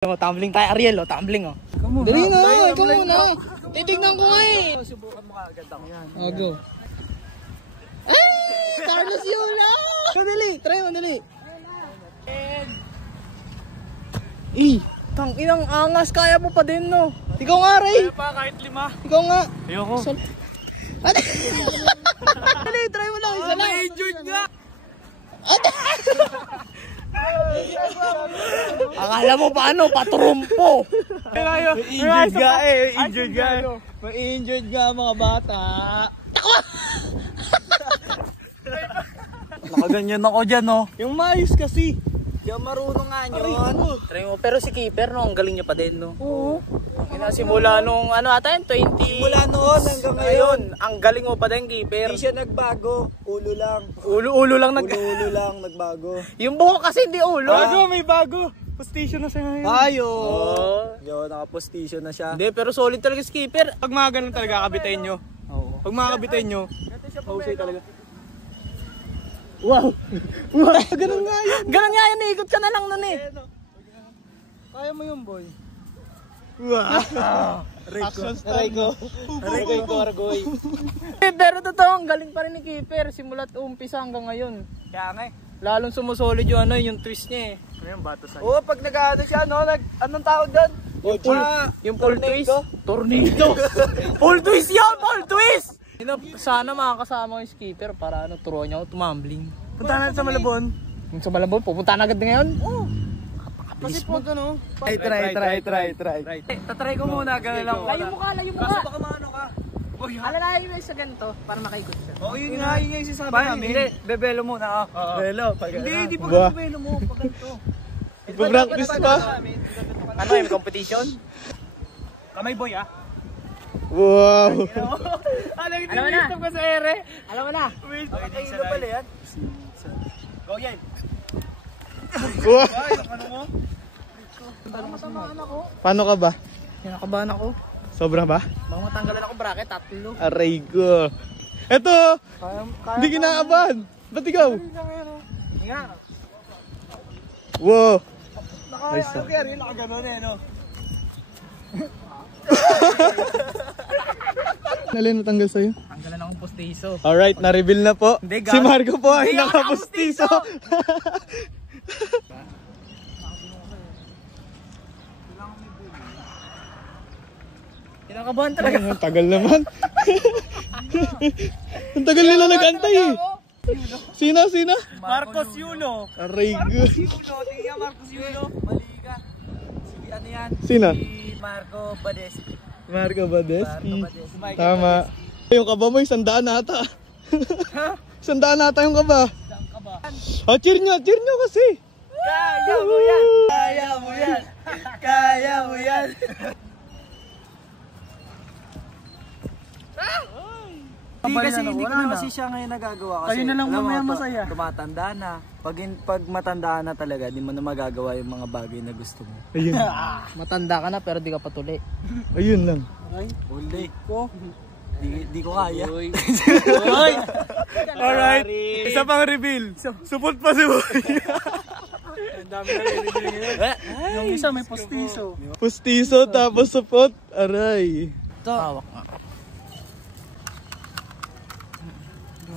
Tumbling tayo, Ariel, tumbling, oh. Dali na, ikaw muna. Titignan ko nga eh. Subukan mo kaagad ako. Oh, go. Ay! Carlos Yula! Dali, try mo, dali. Tang inang angas, kaya mo pa din, no? Ikaw nga, Ray. Kaya pa, kahit 5. Ikaw nga. Ayoko. Dali, try mo lang, isa lang. May-injured nga. Akala mo paano? Patrumpo. Injured nga eh. Injured nga. May-injured nga mga bata. Nakaganyan ako dyan, no? Yung maayos kasi. Di ako marunong nga yun. Try mo. Pero si keeper, no, ang galing niya pa din, no? Oo. Simula nung ano ata yun, 20. Simula noon hanggang ngayon. Ang galing mo pa din, keeper. Hindi siya nagbago. Ulo lang. Ulo lang Ulo lang nagbago. Yung buhok kasi hindi ulo. May bago. Postation na siya ngayon. Ayo. Yo, naka-postation na siya. Hindi, pero solid talaga si keeper. Pag mga ganun talaga kabitain nyo. Oo. Pag mga kabitain nyo, husay talaga. Wow. Ganun nga yun. Ganun nga yun, ikot ka na lang nun eh. Kaya mo yun, boy. Rico. Argoy. Pero totoo, ang galing pa rin ni keeper. Simula't umpisa hanggang ngayon. Kaya nga eh. Lalong sumusolid yung ano, yung twist niya eh. Ano yung bato sa'yo? Oo, pag nag-ano siya, no? Anong tawag doon? Yung full twist. Tornado. Full twist yun, full twist! Sana makakasama yung keeper para ano, turuan niya ako tumambling. Punta natin sa Malabon. Yung sa Malabon, pupunta na agad na ngayon? Oo. Kasi pag ano? Try. Tatry ko muna, gano'n lang. Layo mo ka. Kaso baka maano ka. Alalayo mo sa ganito para makaikot siya. Oo, yun nga yung sasabi namin. Hindi, bebelo muna. Belo. Hindi pa bebelo mo. Pag ganito. Mag-practice pa. Ano yung competition? Kamay boy ah. Wow. Alam mo na. Ka sa ere. Alam mo na. Nakakain na pala yan. Go yan. Wow. Ay, ano mo? Paano ka ba? Kinakabahan ako. Sobra ba? Baka matanggalan ako bracket, 3. Aray ko. Eto! Hindi kinaabahan. Ba't ikaw? Nga. Wow. Kaya rin nakaganon eh, no? Nalin natanggal sa'yo? Tanggalan akong postiso. Alright, na-reveal na po. Hindi, Si Marco po ay Hindi, nakapustiso. Kinakabahan talaga. Ang tagal naman. Ang tagal nila nag-antay eh. Sina? Marcos Yulo. Aray ko. Yulo, tingnan Marcos Yulo. Mali ka. Si ano yan? Sina? Si Marco Badeschi. Marco Badeski. Michael Tama. Yung kaba mo, 100 ata. 100 ata yung kaba. Oh, cheer nyo kasi. Kaya mo yan! Kaya mo yan! Kaya mo yan! Hindi ko na kasi siya ngayon nagagawa kasi. Kayo na lang mamaya masaya. Tumatanda na. Pag matanda na talaga, di mo na magagawa yung mga bagay na gusto mo. Ayun. Matanda ka na pero di ka patuloy. Ayun lang. Ulit ko. Di ko kaya. Uy! Alright. Isa pang reveal. Support pa si Boy. Yung isa may postiso. Pustiso tapos support. Aray. Hawak nga.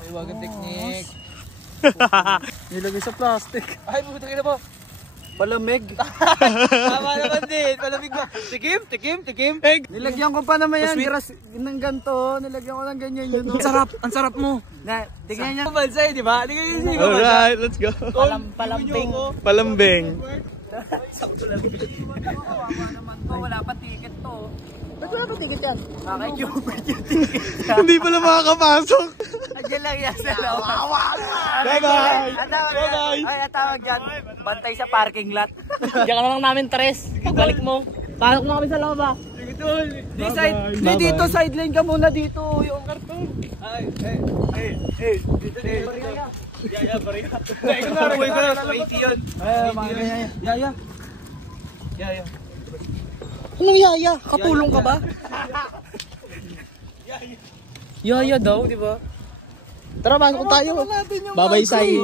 Iwagang teknik. Nilagay sa plastic. Ay, puto ka na po. Palamig. Tama naman din. Palamig ba? Tikim. Nilagyan ko pa naman yan. Gras ng ganito. Nilagyan ko ng ganyan yun. Ang sarap mo. Tingnan niya. Balsay, di ba? Tingnan niya. Alright, let's go. Palambing. Palambing. Wala pa ticket to. Ba't wala pa ticket yan? Nakakiyubit yung ticket. Hindi pala makakapasok. Agyan lang yan. Bye-bye. Ay, atawag yan. Bantay sa parking lot. Diyan ka na lang namin, Tres. Pagbalik mo. Pasok na kami sa loob ah. Dito, sideline ka muna dito. Yung karton. Yaya, bariya. Ikaw nga, ruway ko na. 20 yun. Yaya. Anong yaya? Katulong ka ba? Yaya daw, di ba? Tara, pasok tayo. Babay, Sai.